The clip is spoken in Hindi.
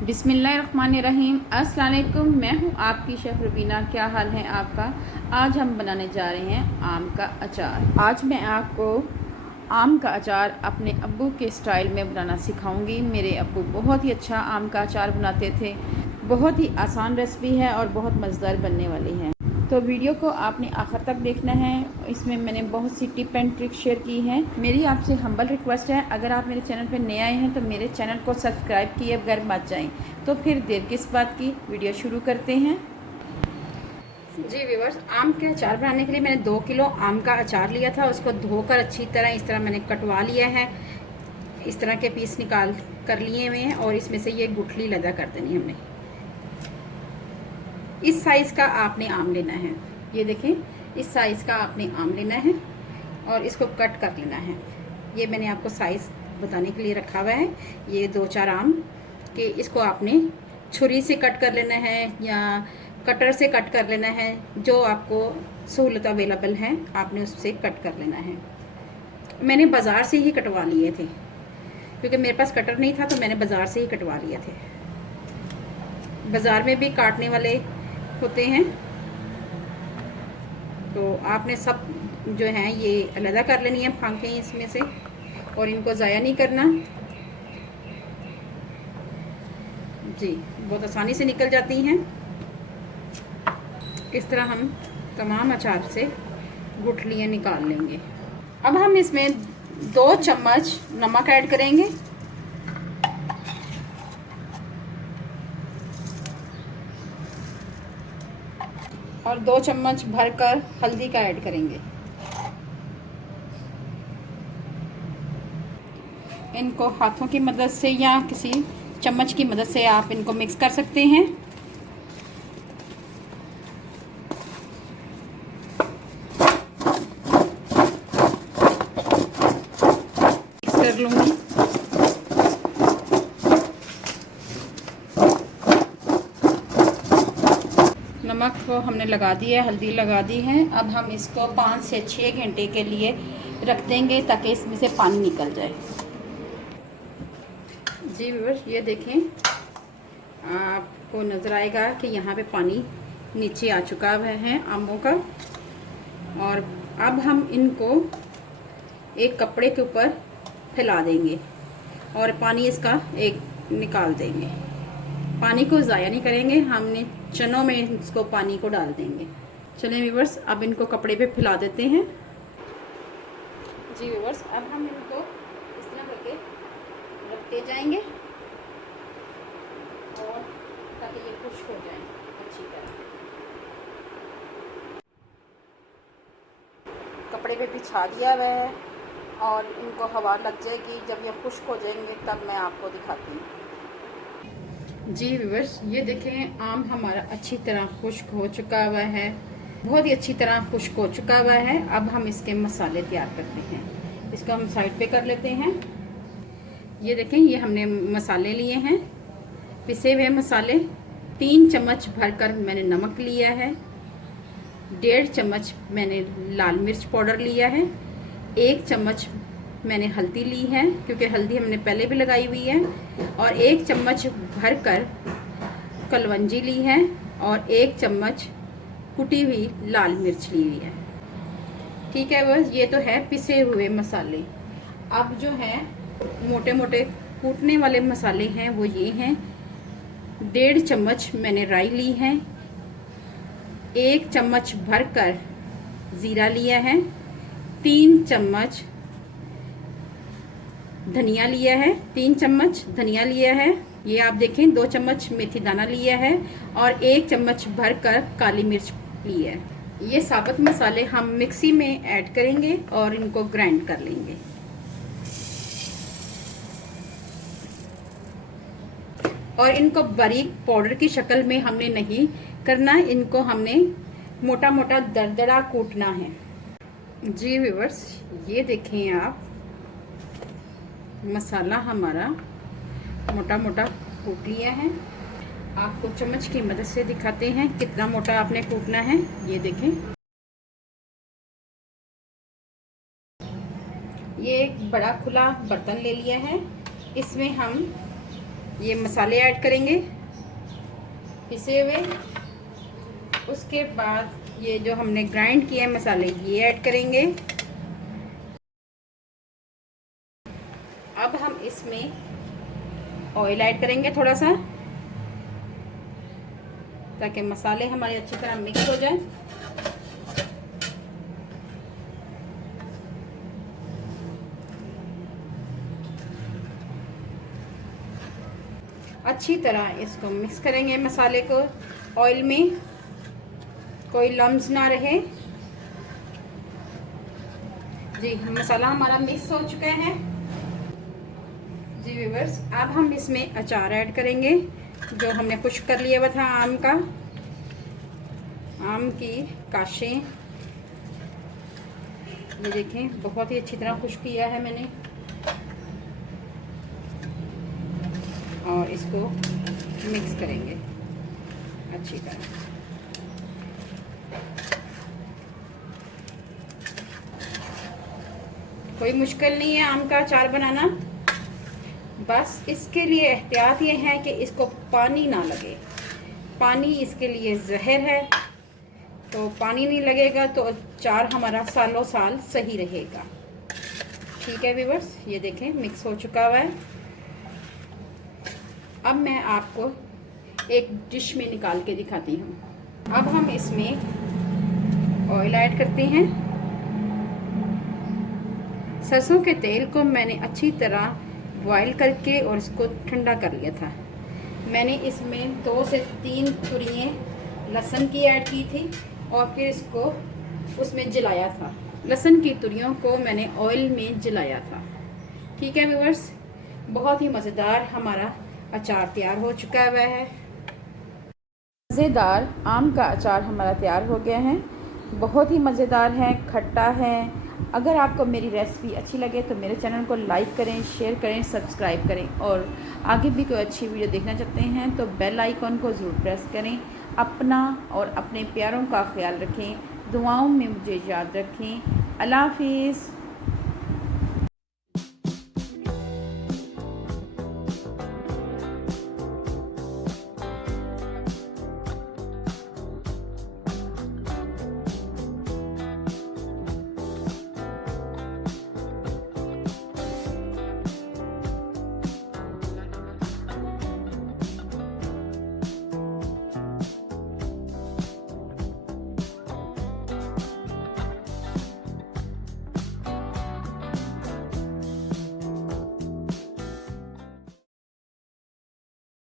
बिस्मिल्लाहिर्रहमानिर्रहीम। अस्सलाम वालेकुम। मैं हूँ आपकी शेफ़ रुबीना। क्या हाल है आपका? आज हम बनाने जा रहे हैं आम का अचार। आज मैं आपको आम का अचार अपने अब्बू के स्टाइल में बनाना सिखाऊंगी। मेरे अब्बू बहुत ही अच्छा आम का अचार बनाते थे। बहुत ही आसान रेसिपी है और बहुत मज़ेदार बनने वाली है। तो वीडियो को आपने आखिर तक देखना है। इसमें मैंने बहुत सी टिप एंड ट्रिक शेयर की हैं। मेरी आपसे हम्बल रिक्वेस्ट है, अगर आप मेरे चैनल पर नए आए हैं तो मेरे चैनल को सब्सक्राइब किए बगैर मत जाएं। तो फिर देर किस बात की, वीडियो शुरू करते हैं। जी व्यूअर्स, आम के अचार बनाने के लिए मैंने 2 किलो आम का अचार लिया था। उसको धोकर अच्छी तरह इस तरह मैंने कटवा लिया है। इस तरह के पीस निकाल कर लिए हुए हैं और इसमें से ये गुठली लदा कर देनी हमने। इस साइज़ का आपने आम लेना है। ये देखें, इस साइज़ का आपने आम लेना है और इसको कट कर लेना है। ये मैंने आपको साइज़ बताने के लिए रखा हुआ है। ये 2-4 आम के इसको आपने छुरी से कट कर लेना है या कटर से कट कर लेना है। जो आपको सहूलत अवेलेबल है आपने उससे कट कर लेना है। मैंने बाज़ार से ही कटवा लिए थे क्योंकि मेरे पास कटर नहीं था, तो मैंने बाज़ार से ही कटवा लिए थे। बाज़ार में भी काटने वाले होते हैं, तो आपने सब जो है ये अलग कर लेनी है फांकें इसमें से, और इनको ज़ाया नहीं करना। जी, बहुत आसानी से निकल जाती हैं। इस तरह हम तमाम अचार से गुठलियाँ निकाल लेंगे। अब हम इसमें 2 चम्मच नमक ऐड करेंगे और 2 चम्मच भरकर हल्दी का ऐड करेंगे। इनको हाथों की मदद से या किसी चम्मच की मदद से आप इनको मिक्स कर सकते हैं। मिक्स कर लूँगी। नमक को हमने लगा दिया है, हल्दी लगा दी है। अब हम इसको 5 से 6 घंटे के लिए रख देंगे ताकि इसमें से पानी निकल जाए। जी व्यूअर्स, ये देखें, आपको नज़र आएगा कि यहाँ पे पानी नीचे आ चुका है आमों का। और अब हम इनको एक कपड़े के ऊपर फैला देंगे और पानी इसका एक निकाल देंगे। पानी को ज़ाया नहीं करेंगे, हमने चनों में इसको पानी को डाल देंगे। चलें व्यूअर्स, अब इनको कपड़े पे फैला देते हैं। जी व्यूअर्स, अब हम इनको इस तरह करके रखते जाएंगे और ताकि ये खुश्क हो जाए अच्छी तरह। कपड़े पे बिछा दिया हुआ है और इनको हवा लग जाएगी। जब ये खुश्क हो जाएंगे तब मैं आपको दिखाती हूँ। जी व्यूअर्स, ये देखें, आम हमारा अच्छी तरह खुश्क हो चुका हुआ है, बहुत ही अच्छी तरह खुश्क हो चुका हुआ है। अब हम इसके मसाले तैयार करते हैं। इसको हम साइड पे कर लेते हैं। ये देखें, ये हमने मसाले लिए हैं, पिसे हुए मसाले। 3 चम्मच भरकर मैंने नमक लिया है। 1.5 चम्मच मैंने लाल मिर्च पाउडर लिया है। 1 चम्मच मैंने हल्दी ली है क्योंकि हल्दी हमने पहले भी लगाई हुई है। और 1 चम्मच भरकर कलवंजी ली है और 1 चम्मच कुटी हुई लाल मिर्च ली हुई है। ठीक है बस, ये तो है पिसे हुए मसाले। अब जो है मोटे मोटे कूटने वाले मसाले हैं वो ये हैं। 1.5 चम्मच मैंने राई ली है। 1 चम्मच भरकर ज़ीरा लिया है। 3 चम्मच धनिया लिया है। 3 चम्मच धनिया लिया है। ये आप देखें, 2 चम्मच मेथी दाना लिया है और 1 चम्मच भरकर काली मिर्च ली है। ये साबुत मसाले हम मिक्सी में ऐड करेंगे और इनको ग्राइंड कर लेंगे। और इनको बारीक पाउडर की शक्ल में हमने नहीं करना, इनको हमने मोटा मोटा दरदरा कूटना है। जी व्यूअर्स, ये देखें आप, मसाला हमारा मोटा मोटा कूट लिया है। आपको चम्मच की मदद से दिखाते हैं कितना मोटा आपने कूटना है। ये देखें, ये एक बड़ा खुला बर्तन ले लिया है। इसमें हम ये मसाले ऐड करेंगे पिसे हुए। उसके बाद ये जो हमने ग्राइंड किए हैं मसाले ये ऐड करेंगे। अब हम इसमें ऑयल ऐड करेंगे थोड़ा सा, ताकि मसाले हमारे अच्छी तरह मिक्स हो जाए। अच्छी तरह इसको मिक्स करेंगे मसाले को ऑयल में, कोई लम्स ना रहे। जी मसाला हमारा मिक्स हो चुका है। जी व्यूअर्स, अब हम इसमें अचार ऐड करेंगे जो हमने खुश्क कर लिया हुआ था, आम का, आम की काशें। ये देखें बहुत ही अच्छी तरह खुश्क किया है मैंने, और इसको मिक्स करेंगे अच्छी तरह। कोई मुश्किल नहीं है आम का अचार बनाना, बस इसके लिए एहतियात ये है कि इसको पानी ना लगे। पानी इसके लिए जहर है, तो पानी नहीं लगेगा तो अचार हमारा सालों साल सही रहेगा। ठीक है व्यूअर्स, ये देखें मिक्स हो चुका हुआ है। अब मैं आपको एक डिश में निकाल के दिखाती हूँ। अब हम इसमें ऑयल ऐड करते हैं। सरसों के तेल को मैंने अच्छी तरह बॉईल करके और इसको ठंडा कर लिया था। मैंने इसमें 2 से 3 तुरियाँ लहसुन की ऐड की थी और फिर इसको उसमें जलाया था। लहसुन की तुरियों को मैंने ऑयल में जलाया था। ठीक है व्यूअर्स, बहुत ही मज़ेदार हमारा अचार तैयार हो चुका हुआ है। मज़ेदार आम का अचार हमारा तैयार हो गया है। बहुत ही मज़ेदार है, खट्टा है। अगर आपको मेरी रेसिपी अच्छी लगे तो मेरे चैनल को लाइक करें, शेयर करें, सब्सक्राइब करें, और आगे भी कोई अच्छी वीडियो देखना चाहते हैं तो बेल आइकॉन को ज़रूर प्रेस करें। अपना और अपने प्यारों का ख्याल रखें, दुआओं में मुझे याद रखें। अल्लाह हाफिज़।